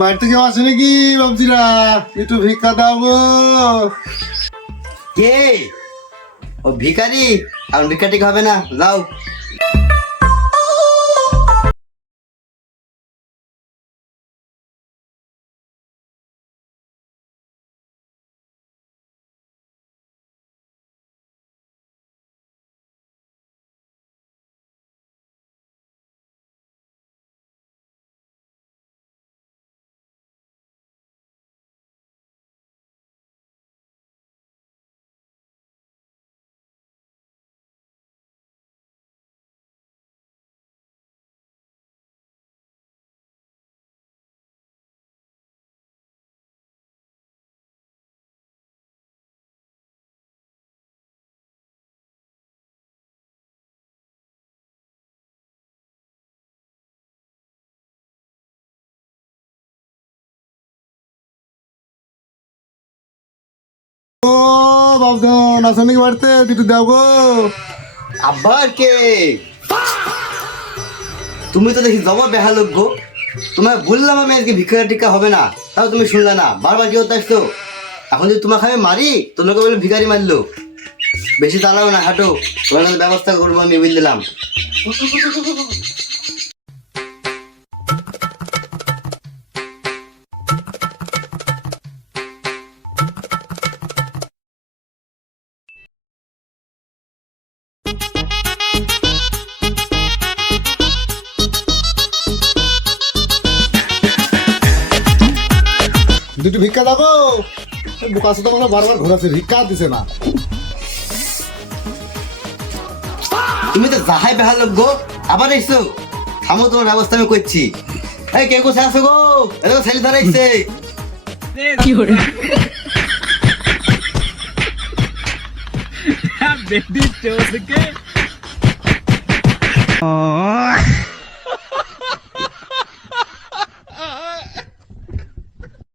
বাড়িতে কেউ আছে নাকি বাবজিরা? একটু ভিক্ষা দাও গো। কে? ও ভিখারি? আর ভিক্ষা টিকা হবে না, যাও। ও বাবধন আছে নাকি বাড়িতে? একটু দাও গো। আবার কে? তুমি তো দেখি জমা বেহালোক গো। তোমায় বললাম আমি আজকে ভিক্ষা টিকা হবে না, তাও তুমি শুনলে না, বারবার কি হতে আসছো? এখন যদি তোমাকে আমি মারি, তোমাকে বলে ভিখারি মারলো। বেশি চালাও না, হাঁটো। তোমার কাছে ব্যবস্থা করবো আমি, বুঝ দিলাম। দুটো ভিক্ষা দাও গো। বোকা তো তোমাকে বারবার ঘোরাচ্ছে, ভিক্ষা আর দিছে না। তুমি তো যাহাই বেহালোক গো, আবার এসছো। থামো, তোমার ব্যবস্থা আমি করছি। এই কে কোথায় আছো গো? এত ছেলে ধরাইছে। Baby,